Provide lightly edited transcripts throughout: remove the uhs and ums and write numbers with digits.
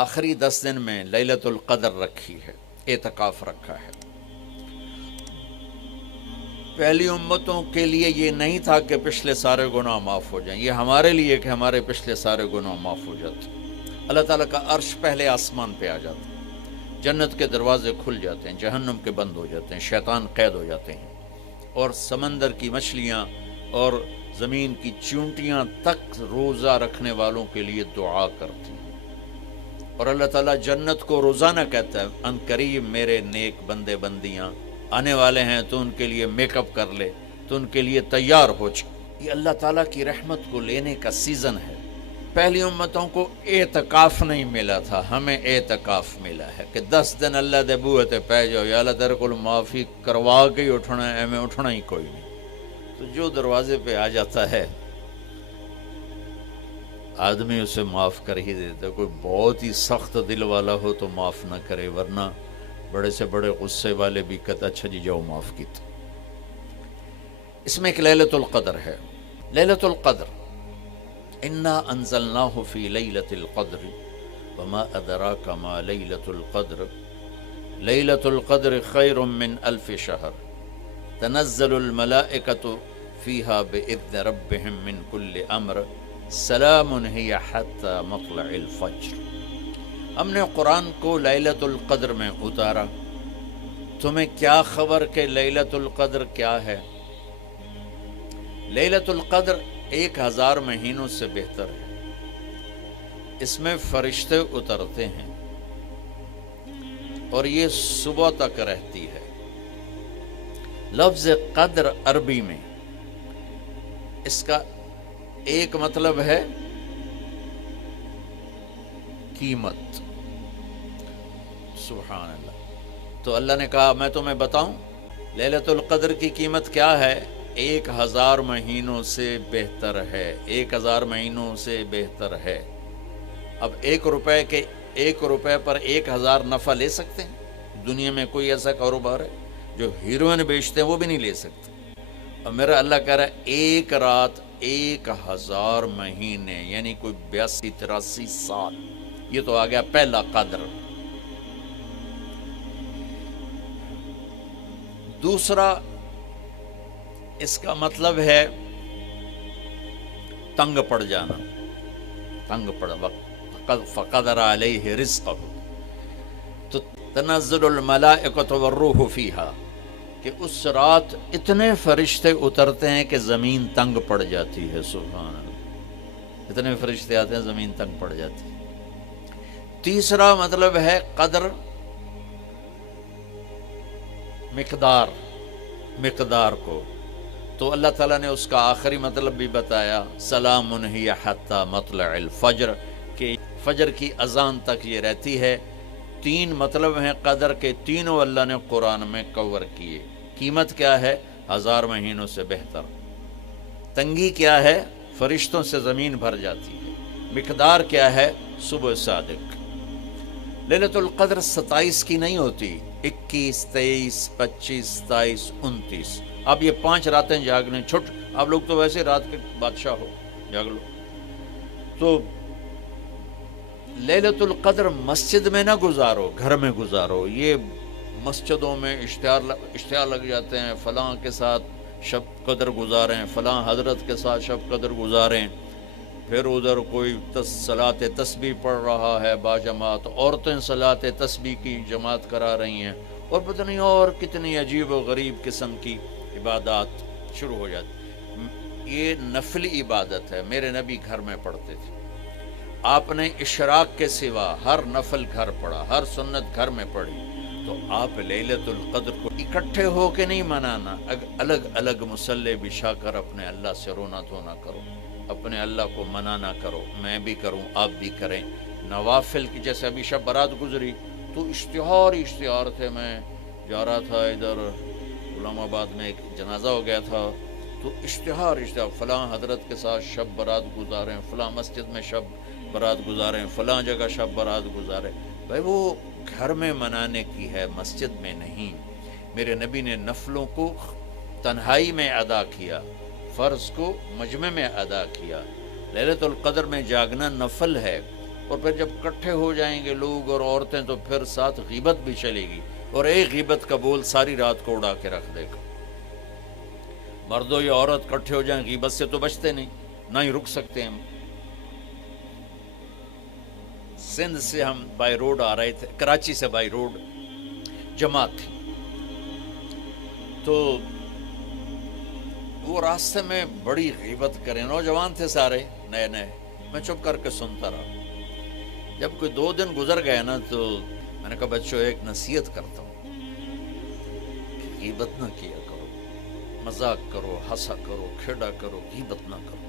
آخری 10 دن میں لیلۃ القدر رکھی ہے، اعتکاف رکھا ہے۔ پہلی امتوں کے لیے یہ نہیں تھا کہ پچھلے سارے گناہ معاف ہو جائیں، یہ ہمارے لیے کہ ہمارے پچھلے سارے گناہ معاف ہو جاتے۔ اللہ تعالیٰ کا عرش پہلے آسمان پہ آ جاتا ہے، جنت کے دروازے کھل جاتے ہیں، جہنم کے بند ہو جاتے ہیں، شیطان قید ہو جاتے ہیں، اور سمندر کی مچھلیاں اور زمین کی چونٹیاں تک روزہ رکھنے والوں کے لیے دعا کرتی ہیں، اور اللہ تعالیٰ جنت کو روزانہ کہتا ہے ان قریب میرے نیک بندے بندیاں آنے والے ہیں، تو ان کے لیے میک اپ کر لے، تو ان کے لیے تیار ہو جائے۔ یہ اللہ تعالیٰ کی رحمت کو لینے کا سیزن ہے۔ پہلی امتوں کو اعتکاف نہیں ملا تھا، ہمیں اعتکاف ملا ہے کہ 10 دن اللہ دے بوئے تے پہ جاؤ، یا اللہ تیرے کو معافی کروا کے ہی اٹھنا ہے، ہمیں اٹھنا ہی کوئی نہیں۔ تو جو دروازے پہ آ جاتا ہے آدمی اسے معاف کر ہی دیتا ہے۔ کوئی بہت ہی سخت دل والا ہو تو معاف نہ کرے، ورنہ بڑے سے بڑے غصے والے بھی کہتا اچھا جی جاؤ معاف کیتا۔ اس میں ایک لیلۃ القدر ہے۔ لیلۃ القدر انا انزلناہ فی لیلۃ القدر وما ادراک ما لیلۃ القدر لیلۃ القدر خیر من الف شہر تنزل الملائکۃ فیہا باذن ربہم من کل امر سلام ہی حتی مطلع الفجر۔ ہم نے قرآن کو لیلۃ القدر میں اتارا، تمہیں کیا خبر کہ لیلۃ القدر کیا ہے؟ لیلۃ القدر 1000 مہینوں سے بہتر ہے، اس میں فرشتے اترتے ہیں اور یہ صبح تک رہتی ہے۔ لفظ قدر عربی میں اس کا ایک مطلب ہے قیمت، سبحان اللہ۔ تو اللہ نے کہا میں تمہیں بتاؤں لیلۃ القدر کی قیمت کیا ہے؟ 1000 مہینوں سے بہتر ہے، 1000 مہینوں سے بہتر ہے۔ اب 1 روپے پر 1000 نفع لے سکتے ہیں؟ دنیا میں کوئی ایسا کاروبار ہے؟ جو ہیروئن بیچتے ہیں وہ بھی نہیں لے سکتے۔ اور میرا اللہ کہہ رہا ہے 1 رات 1000 مہینے، یعنی کوئی 82-83 سال۔ یہ تو آ گیا پہلا قدر۔ دوسرا اس کا مطلب ہے تنگ پڑ جانا، تنگ پڑ وقت فقدر علیہ رزقہ، تو تنزل الملائکۃ والروح فیہا، کہ اس رات اتنے فرشتے اترتے ہیں کہ زمین تنگ پڑ جاتی ہے، سبحان اللہ، اتنے فرشتے آتے ہیں زمین تنگ پڑ جاتی ہے۔ تیسرا مطلب ہے قدر، مقدار کو، تو اللہ تعالیٰ نے اس کا آخری مطلب بھی بتایا، سلام ہی حتی مطلع الفجر، کہ فجر کی اذان تک یہ رہتی ہے۔ 3 مطلب ہیں قدر کے، تینوں اللہ نے قرآن میں کور کیے۔ قیمت کیا ہے؟ 1000 مہینوں سے بہتر۔ تنگی کیا ہے؟ فرشتوں سے زمین بھر جاتی ہے۔ مقدار کیا ہے؟ صبح صادق۔ لیلۃ القدر 27 کی نہیں ہوتی، 21، 23، 25، 27، 29۔ اب یہ 5 راتیں جاگنے چھٹ، آپ لوگ تو ویسے رات کے بادشاہ ہو، جاگ لو۔ تو لیلۃ القدر مسجد میں نہ گزارو، گھر میں گزارو۔ یہ مسجدوں میں اشتہار لگ جاتے ہیں، فلاں کے ساتھ شب قدر گزاریں، فلاں حضرت کے ساتھ شب قدر گزاریں، پھر ادھر کوئی صلاۃ تسبیح پڑھ رہا ہے باجماعت، عورتیں صلاۃ تسبیح کی جماعت کرا رہی ہیں، اور پتہ نہیں اور کتنی عجیب و غریب قسم کی عبادات شروع ہو جاتی۔ یہ نفلی عبادت ہے، میرے نبی گھر میں پڑھتے تھے۔ آپ نے اشراق کے سوا ہر نفل گھر پڑھا، ہر سنت گھر میں پڑھی۔ تو آپ لیلۃ القدر کو اکٹھے ہو کے نہیں منانا، الگ الگ مصلی بچھا کر اپنے اللہ سے رونا دھونا کرو، اپنے اللہ کو منانا کرو۔ میں بھی کروں، آپ بھی کریں۔ نوافل کی، جیسے ابھی شب برات گزری تو اشتہار تھے، میں جا رہا تھا ادھر غلام آباد میں، ایک جنازہ ہو گیا تھا، تو اشتہار فلاں حضرت کے ساتھ شب برات گزاریں، فلاں مسجد میں شب برات گزاریں، فلاں جگہ شب برات گزاریں۔ بھائی وہ گھر میں منانے کی ہے، مسجد میں نہیں۔ میرے نبی نے نفلوں کو تنہائی میں ادا کیا، فرض کو مجمع میں ادا کیا۔ لیلۃ القدر میں جاگنا نفل ہے، اور پھر جب اکٹھے ہو جائیں گے لوگ اور عورتیں تو پھر ساتھ غیبت بھی چلے گی، اور ایک غیبت کا بول ساری رات کو اڑا کے رکھ دے گا۔ مردوں یا عورت اکٹھے ہو جائیں غیبت سے تو بچتے نہیں، نہ ہی رک سکتے ہم۔ سندھ سے ہم بائی روڈ آ رہے تھے، کراچی سے بائی روڈ جماعت تھی، تو وہ راستے میں بڑی غیبت کریں، نوجوان تھے سارے نئے نئے، میں چپ کر کے سنتا رہا۔ جب کوئی 2 دن گزر گئے نا تو میں نے کہا بچوں ایک نصیحت کرتا ہوں کہ غیبت نہ کیا کرو، مذاق کرو، ہنسا کرو، کھیڑا کرو، غیبت نہ کرو۔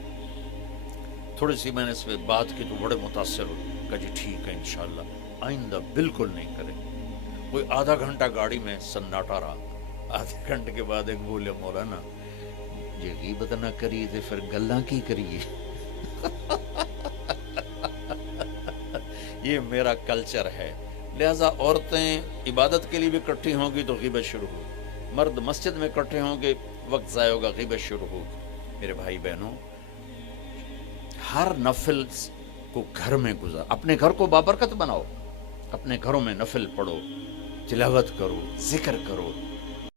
تھوڑی سی میں نے اس پہ بات کی تو بڑے متاثر ہوئے، کہا جی ٹھیک ہے انشاءاللہ آئندہ بالکل نہیں کریں۔ کوئی آدھا گھنٹہ گاڑی میں سناٹا رہا، آدھے گھنٹے کے بعد ایک بولے مولانا یہ غیبت نہ کری تو پھر گلاں کی کریے۔ یہ میرا کلچر ہے، لہذا عورتیں عبادت کے لیے بھی اکٹھی ہوں گی تو غیبت شروع ہوگی، مرد مسجد میں اکٹھے ہوں گے وقت ضائع ہوگا، غیبت شروع ہوگی۔ میرے بھائی بہنوں، ہر نفل کو گھر میں گزار، اپنے گھر کو بابرکت بناؤ، اپنے گھروں میں نفل پڑھو، تلاوت کرو، ذکر کرو،